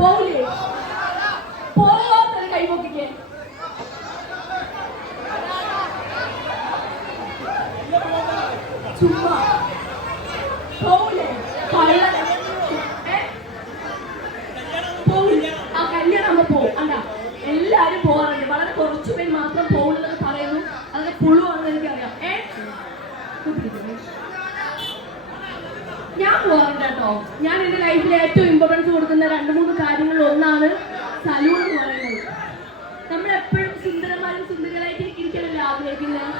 പോവില്ലേ പോവാത്തൊരു കൈപൊക്കിക്കേ ചുമ്മാ. പോവില്ലേ കള്ളൻ. ഏ? പോവില്ല ആ കല്യാണം ആകുമ്പോ പോവും. അല്ല എല്ലാരും പോവാറുണ്ട്. വളരെ കുറച്ചു പേര് മാത്രം പോകുന്നത് പറയുന്നു. അതൊക്കെ പുളുവാണെന്ന് എനിക്കറിയാം. ഏ? ഞാൻ പോവാറുണ്ട് കേട്ടോ. ഞാൻ എന്റെ ലൈഫിൽ ഏറ്റവും ഇമ്പോർട്ടൻസ് കൊടുക്കുന്ന രണ്ട് എപ്പോഴും സുന്ദരന്മാരും സുന്ദരികളായിട്ട് ഇരിക്കണമല്ലോ ആഗ്രഹിക്കുന്നത്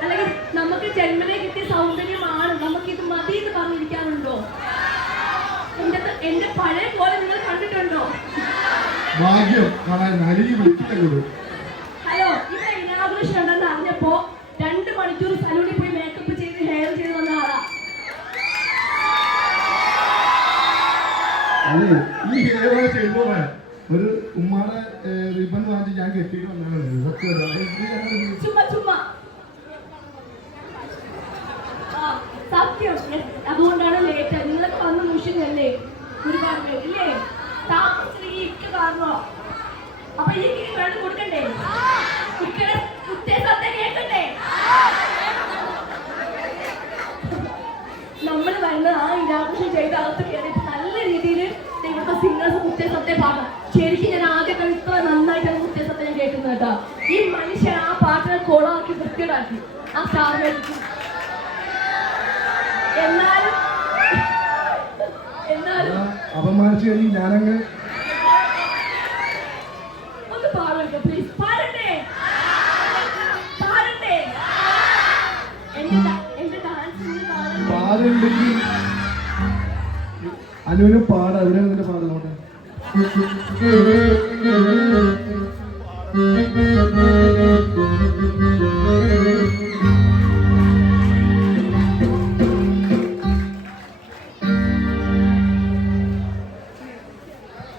അല്ലെങ്കിൽ നമുക്ക് ജന്മനെ കിട്ടിയ സൗന്ദര്യമാണ് നമുക്ക് ഇത് മതി എന്ന് പറഞ്ഞിരിക്കാറുണ്ടോ? എന്റെ എന്റെ പഴയ പോലെ നിങ്ങൾ കണ്ടിട്ടുണ്ടോ? ഭാഗ്യം ഹലോ ഇവിടെ ഇനാഗ്രേഷൻ ഉണ്ടെന്ന് അറിഞ്ഞപ്പോ രണ്ട് മണിക്കൂർ സലൂണിൽ പോയി മേക്കപ്പ് ചെയ്ത് ഹെയർ ചെയ്ത് വന്ന ആളാ. ഈ ഹെയർ ചെയ്തോളെ ഒരു ഉമ്മാടെ റിബൺ വാങ്ങി ഞാൻ കെട്ടിയിട്ട് വന്നതാണ്. വന്ന് കൊടുക്കണ്ടേ? നമ്മൾ ആ ഇനാഘോഷം ചെയ്ത അകത്ത് കേൾക്കുന്നത് കേട്ടോ. ഈ മനുഷ്യൻ ആ പാട്ടിനെ കോളാക്കി വൃത്തിയിടാക്കി ആ സാഹചര്യം എന്നാലും എന്നാലും അപമാനിച്ചു കഴിഞ്ഞ് ഞാനങ്ങ് ഒന്ന് പാടട്ടെ പ്ലീസ് പാടട്ടെ പാടട്ടെ എന്റെ ഡാൻസ് പാടുണ്ടെങ്കിൽ അനുവിന് പാടാ അതിനെ നിന്നിട്ട് പാടുന്നോട്ടെ